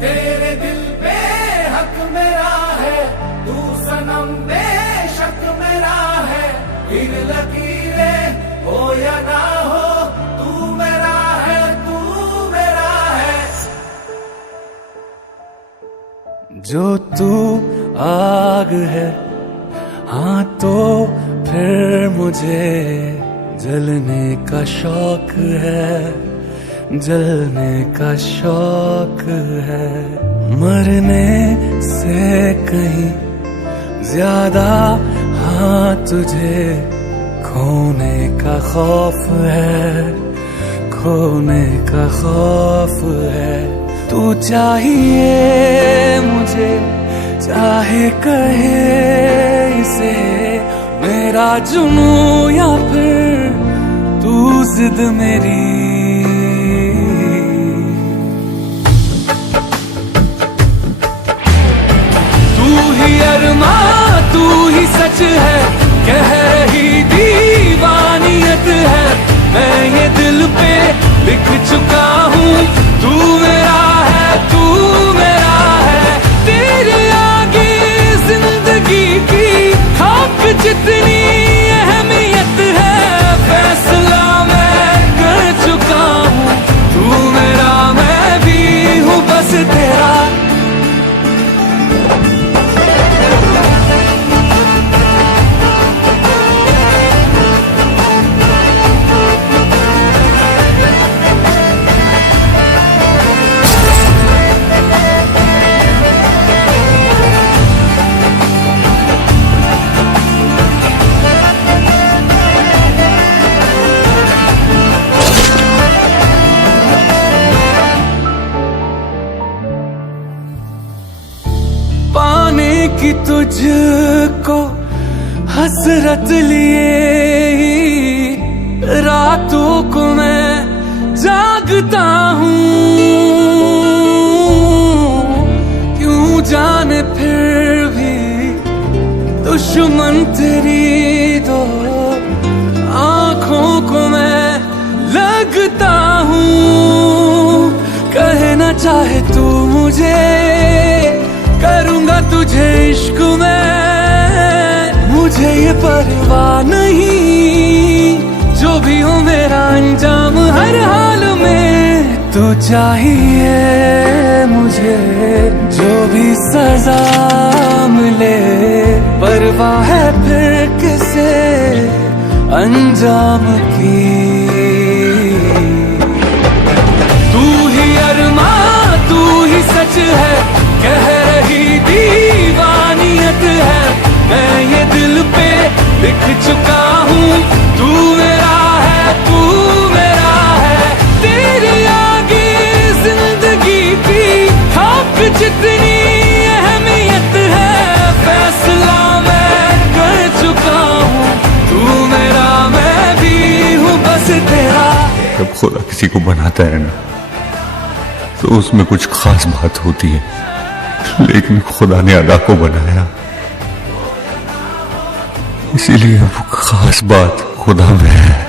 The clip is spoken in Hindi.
तेरे दिल पे हक मेरा है, तू सनम बेशक मेरा है। फिर लकीरें हो या ना हो, तू मेरा है, तू मेरा है। जो तू आग है, हाँ तो फिर मुझे जलने का शौक है, जलने का शौक है। मरने से कहीं ज्यादा हाँ तुझे खोने का खौफ है, खोने का खौफ है। तू चाहिए मुझे, चाहे कहे इसे मेरा जुनू या फिर तू जिद मेरी। तू ही सच है, कह रही दीवानियत है। मैं ये दिल पे लिख चुका हूँ, तू मेरा है, तू मेरा है। तेरे आगे जिंदगी की खाक जितनी अहमियत है। फैसला मैं कर चुका हूँ, तू मेरा मैं भी हूँ बस तेरा। कि तुझको हसरत लिए ही रातों को मैं जागता हूँ। क्यों जाने फिर भी दुश्मन तेरी दो आँखों को मैं लगता हूँ। कहना चाहे तू मुझे, करूंगा तुझे इश्क में। मुझे ये परवाह नहीं, जो भी हो मेरा अंजाम हर हाल में। तू चाहिए मुझे, जो भी सजा मिले। परवाह है फिर किसे अंजाम की। तू ही अरमां, तू ही सच है, कह रही दीवानियत है। मैं ये दिल पे लिख चुका हूँ, तू मेरा है, तू मेरा है। तेरे आगे जिंदगी की खाक जितनी अहमियत है। फैसला मैं कर चुका हूँ, तू मेरा मैं भी हूँ बस तेरा। जब खुदा किसी को बनाता है ना, तो उसमें कुछ खास बात होती है। लेकिन खुदा ने अदा को बनाया, इसीलिए वो खास बात खुदा में है।